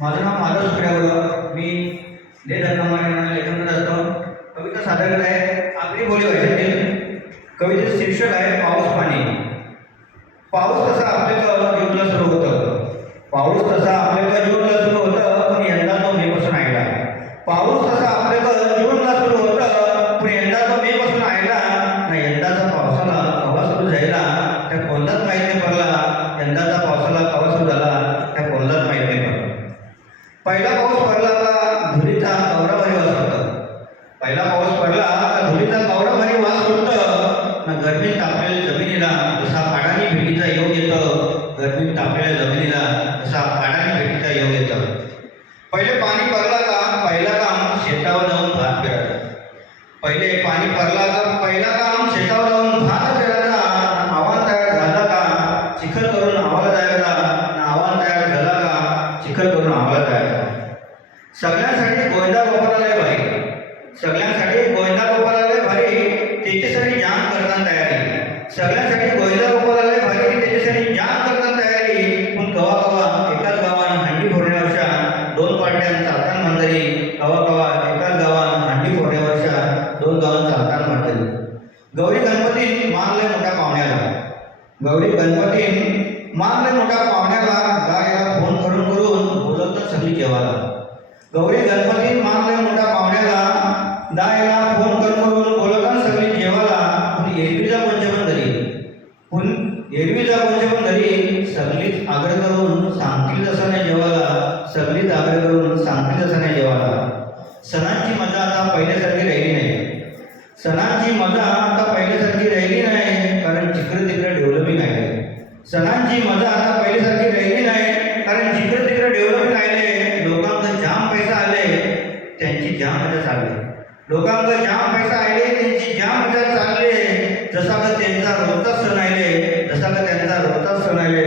माझं नाव माधव सुप्रियावर मी लेखन लेखन करत असतो. कविता सादर करत आहे. आपली बोली भाषेतील कवितेचं शीर्षक आहे पाऊस पाणी. पाऊस तसा आपल्याकडं जूनला सुरू होतं. पाऊस तसा आपल्याकडं पहिला पाऊस पडला का धुरीचा गौरा भारी वास होतं. पहिला पाऊस पडला का धुरीचा गौरा भारी वास होतं. ना गरमीत तापलेल्या जमिनीला जसा पाडानी भेटीचा योग येतं. गर्मी तापलेल्या जमिनीला जसा पाडानी भेटीचा योग येतं. पहिले पाणी पडला का पहिला काम शेतावर जाऊन भात पेरायचं पहिले पाणी पडला तर पहिला काम शेतावर जाऊन भात चिखल करून आम्हाला जायचा सगळ्यांसाठी गोविंदा गोपाला भारी. सगळ्यांसाठी गोविंदा गोपाला भारी त्याच्यासाठी जाम करताना तयारी. सगळ्यांसाठी गोविंदा गोपाला भारी त्याच्यासाठी जाम करताना तयारी. पण कवा कवा एकाच गावानं हंडी फोडण्यावरच्या दोन पार्ट्यां चालताना म्हणतरी. कवा कवा एकाच गावानं हंडी फोडण्यावरच्या दोन गावांना चालताना म्हणतरी. गौरी गणपती मानले मोठ्या पाहुण्याला. गौरी गणपती मानले मोठ्या पाहुण्याला गायला फोन करून करून बोलवतात गौरी गणपती मानले मोठ्या पाहुण्याला दायला फोन करून करून बोलवतात सगळी जेवायला पण एरवीचा पंचमन धरी पण एरवीचा पंचमन धरी सगळीच आग्रह करून सांगतील तसं नाही जेवायला सगळीच आग्रह करून सांगतील तसं नाही जेवायला सणांची मजा आता पहिल्यासारखी राहिली नाही. सणांची मजा आता पहिल्यासारखी राहिली नाही कारण जिकडे तिकडे डेव्हलपिंग आहे. सणांची मजा आता पहिल्यासारखी राहिली नाही. जाम मजा चालली. लोकांक जाम पैसा आले त्यांची जाम मजा चालले जसा का त्यांचा रोजचा सण आले जसा का त्यांचा रोजचा सण आले